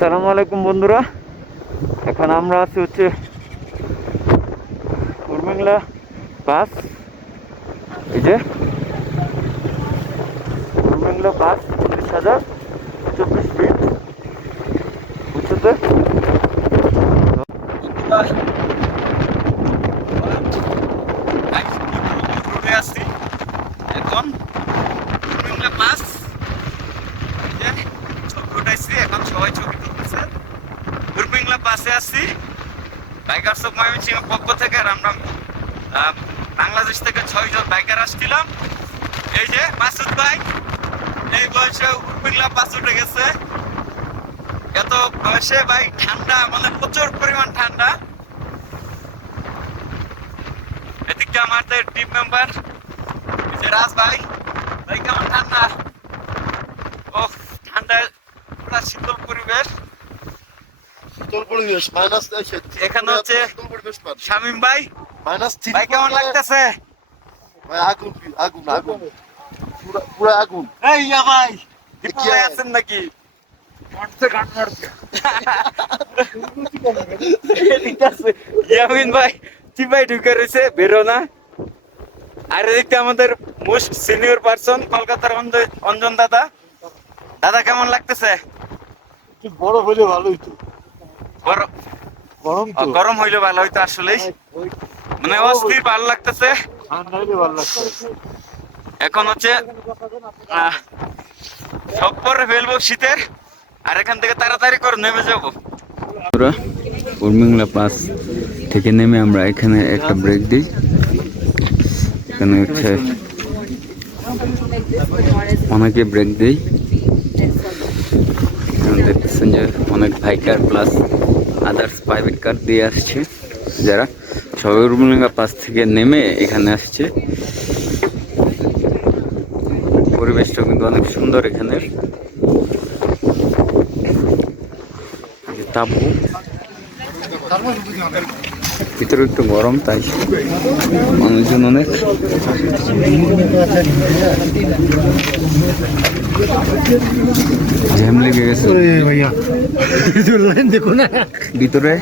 আসসালামু আলাইকুম বন্ধুরা। এখন আমরা আছি হচ্ছে কুরমেংলা বাস। এই যে কুরমেংলা বাস 30,024 ফিট উচ্চতে। আছি এখন কুরমেংলা বাস, ছবি উঠাইছি, এখন সবাই ছবি তুলতেছে। কুরমেংলা বাসে আছি বাইকার্স অফ ময়মনসিংহের পক্ষ থেকে। আর আমরা বাংলাদেশ থেকে 6 জন বাইকার আসছিলাম। এই যে মাসুদ ভাই এই বয়সে কুরমেংলা বাস উঠে গেছে। এত বয়সে ভাই ঠান্ডা, মানে প্রচুর পরিমাণ ঠান্ডা। এদিকে আমাদের টিম মেম্বার রাজ ভাই, ভাই কেমন ঠান্ডা? ও ঠান্ডায় পুরা শীতল পরিবেশ। এখানে হচ্ছে শামিম ভাই, ভাই কেমন লাগতেছে? ভাই আগুন আগুন আগুন, পুরো আগুন। এই ইয়া ভাই দীপু ভাই আছেন নাকি? ইয়ামিন ভাই চিপাই ঢুকে রয়েছে, বেরো না। আর এদিকে আমাদের মোস্ট সিনিয়র পারসন কলকাতার অঞ্জন দাদা। দাদা কেমন লাগতেছে? বড় হইলে ভালো হইতো। গরম হইলে ভালো হইতো আসলে, মানে অস্থির ভালো লাগতেছে। এখন হচ্ছে সব পরে ফেলবো শীতের, আর এখান থেকে তাড়াতাড়ি করে নেমে যাবো। কুরমেংলা পাস থেকে নেমে আমরা এখানে একটা ব্রেক দিই। এখানে হচ্ছে অনেকে ব্রেক দেই। দেখতেছেন যে অনেক biker plus others private car দিয়ে আসছে, যারা সবাই কুরমেংলা পাস থেকে নেমে এখানে আসছে। পরিবেশটা কিন্তু অনেক সুন্দর এখানের। তাবু ভিতরে একটু গরম, তাই মানুষজন অনেক। জ্যাম লেগে গেছে দেখো না ভিতরে।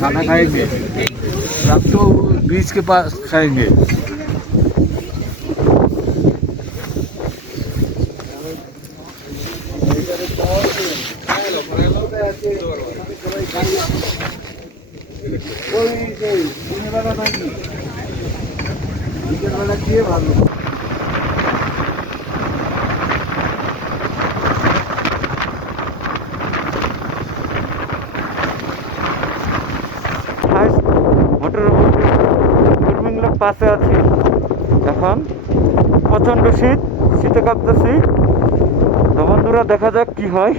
खाना खाएंगे, रात को बीच के पास खाएंगे। কুরমেংলা পাশে আছি এখন। প্রচন্ড শীত, শীতে কাঁপতেছি। তো বন্ধুরা দেখা যাক কি হয়।